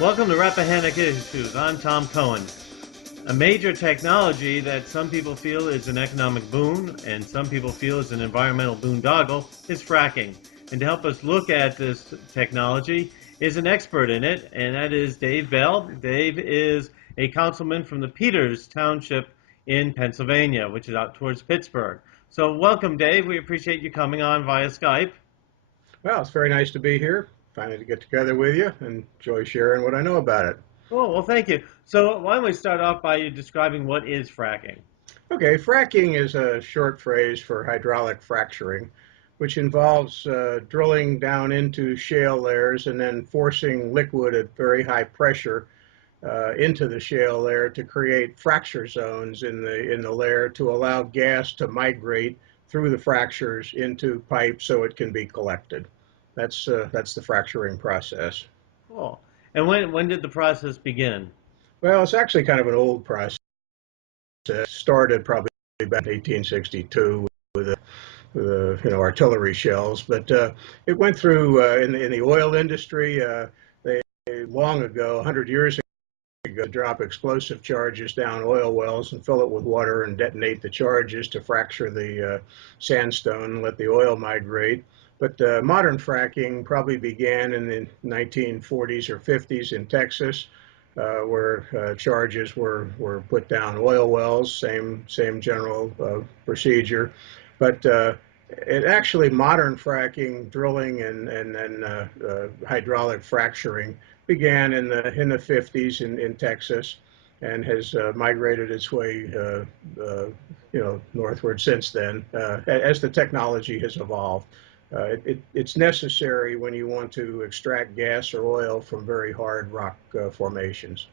Welcome to Rappahannock Issues. I'm Tom Coen. A major technology that some people feel is an economic boon and some people feel is an environmental boondoggle is fracking. And to help us look at this technology is an expert in it, and that is Dave Bell. Dave is a councilman from the Peters Township in Pennsylvania, which is out towards Pittsburgh. So welcome, Dave. We appreciate you coming on via Skype. Well, it's very nice to be here. Finally to get together with you and enjoy sharing what I know about it. Oh, well, thank you. So why don't we start off by you describing what is fracking? Okay, fracking is a short phrase for hydraulic fracturing, which involves drilling down into shale layers and then forcing liquid at very high pressure into the shale layer to create fracture zones in the layer to allow gas to migrate through the fractures into pipe so it can be collected. That's the fracturing process. Cool. And when did the process begin? Well, it's actually kind of an old process. Started probably back in 1862 with artillery shells, but it went through in the oil industry. They long ago, 100 years ago, drop explosive charges down oil wells and fill it with water and detonate the charges to fracture the sandstone and let the oil migrate. But modern fracking probably began in the 1940s or 50s in Texas, where charges were put down oil wells, same general procedure. But it actually modern fracking, drilling, and hydraulic fracturing began in the 50s in Texas, and has migrated its way northward since then as the technology has evolved. It's necessary when you want to extract gas or oil from very hard rock formations.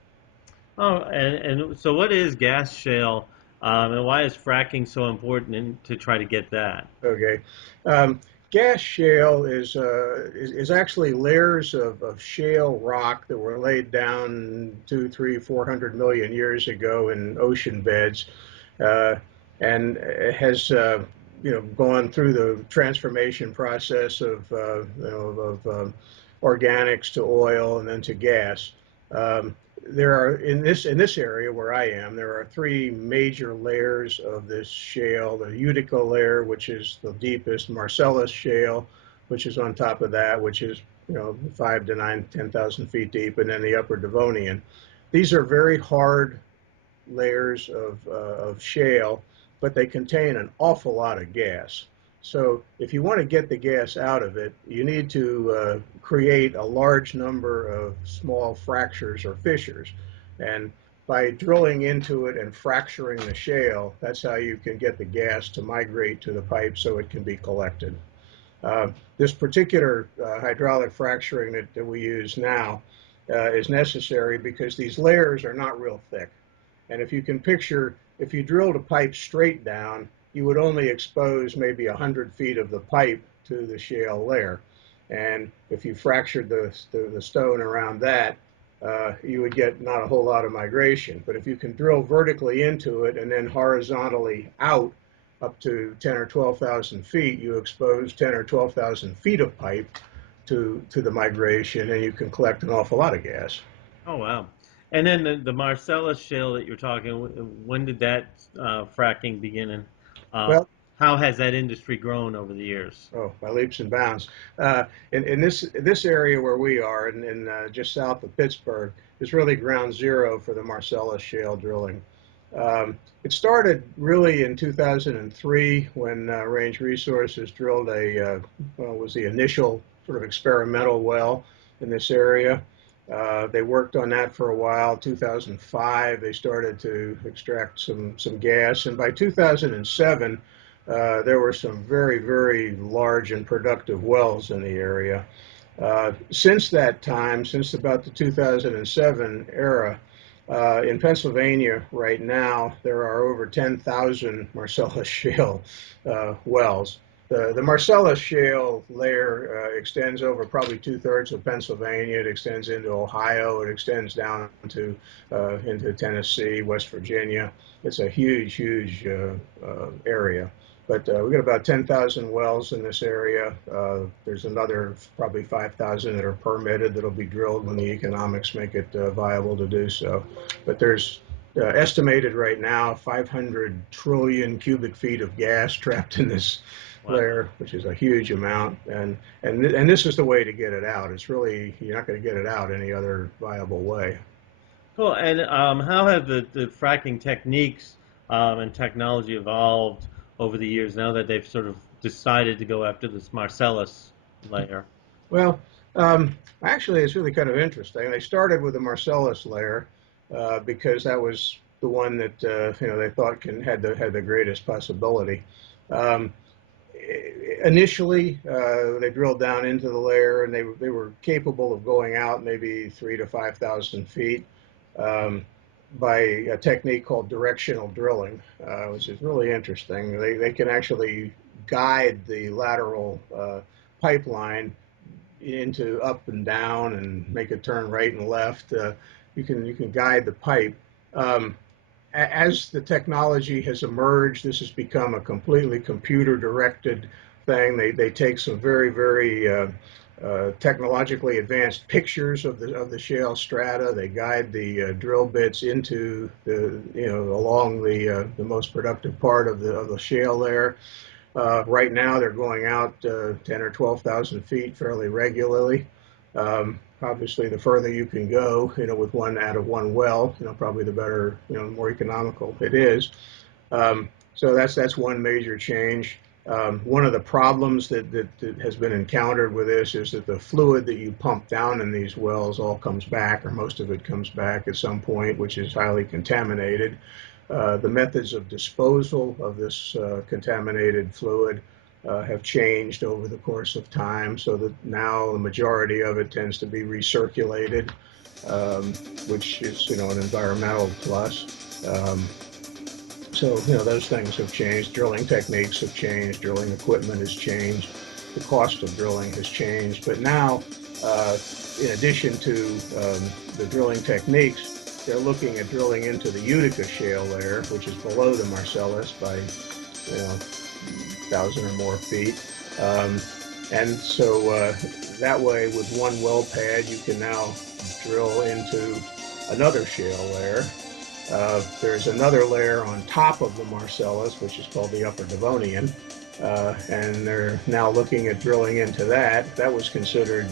Oh, and so what is gas shale, and why is fracking so important to try to get that? Okay. Um, Gas shale is actually layers of shale rock that were laid down 2, 3, 400 million years ago in ocean beds, uh, and it has gone through the transformation process of organics to oil and then to gas. Um, there are in this area where I am, there are three major layers of this shale: the Utica layer, which is the deepest; Marcellus Shale, which is on top of that, which is 5 to 9, 10,000 feet deep, and then the Upper Devonian. These are very hard layers of shale, but they contain an awful lot of gas. So if you want to get the gas out of it, you need to create a large number of small fractures or fissures. And by drilling into it and fracturing the shale, that's how you can get the gas to migrate to the pipe so it can be collected. This particular hydraulic fracturing that we use now is necessary because these layers are not real thick. And if you can picture, if you drilled a pipe straight down, you would only expose maybe 100 feet of the pipe to the shale layer. And if you fractured the stone around that, you would get not a whole lot of migration. But if you can drill vertically into it and then horizontally out up to 10 or 12,000 feet, you expose 10 or 12,000 feet of pipe to the migration, and you can collect an awful lot of gas. Oh, wow. And then the Marcellus shale that you're talking, when did that fracking begin, and uh, Well, how has that industry grown over the years? oh, by leaps and bounds. In this area where we are, just south of Pittsburgh, is really ground zero for the Marcellus Shale drilling. It started really in 2003 when Range Resources drilled was the initial sort of experimental well in this area. They worked on that for a while. 2005, they started to extract some gas, and by 2007, there were some very, very large and productive wells in the area. Since that time, since about the 2007 era, in Pennsylvania right now, there are over 10,000 Marcellus Shale wells. The Marcellus Shale layer extends over probably two-thirds of Pennsylvania. It extends into Ohio. It extends down into Tennessee, West Virginia. It's a huge, huge area. But we've got about 10,000 wells in this area. There's another probably 5,000 that are permitted that'll be drilled when the economics make it viable to do so. But there's estimated right now 500 trillion cubic feet of gas trapped in this Wow. layer, which is a huge amount. And this is the way to get it out. It's really, you're not going to get it out any other viable way. Cool. And how have the fracking techniques and technology evolved over the years now that they've sort of decided to go after this Marcellus layer? Well, actually, it's really kind of interesting. They started with the Marcellus layer because that was the one that they thought had the greatest possibility. Um, Initially, they drilled down into the layer, and they were capable of going out maybe 3,000 to 5,000 feet by a technique called directional drilling, which is really interesting. They can actually guide the lateral pipeline into up and down and make it turn right and left. You can guide the pipe. Um, as the technology has emerged, this has become a completely computer-directed thing. They take some very technologically advanced pictures of the shale strata. They guide the drill bits into along the most productive part of the shale there. Right now, they're going out 10 or 12,000 feet fairly regularly. Obviously, the further you can go, with one out of one well, probably the better, more economical it is. So that's one major change. One of the problems that has been encountered with this is that the fluid that you pump down in these wells all comes back, or most of it comes back at some point, which is highly contaminated. The methods of disposal of this contaminated fluid have changed over the course of time, so that now the majority of it tends to be recirculated, which is an environmental plus. So those things have changed. Drilling techniques have changed. Drilling equipment has changed. The cost of drilling has changed. But now, in addition to the drilling techniques, they're looking at drilling into the Utica Shale layer, which is below the Marcellus by 1,000 or more feet. And so that way, with one well pad, you can now drill into another shale layer. There's another layer on top of the Marcellus, which is called the Upper Devonian, and they're now looking at drilling into that. That was considered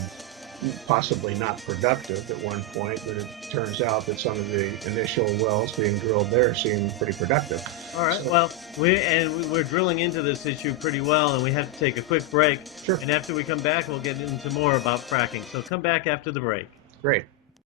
possibly not productive at one point, but it turns out that some of the initial wells being drilled there seem pretty productive. All right. So, Well, we're drilling into this issue pretty well, and we have to take a quick break. sure, And after we come back, we'll get into more about fracking. So come back after the break. great.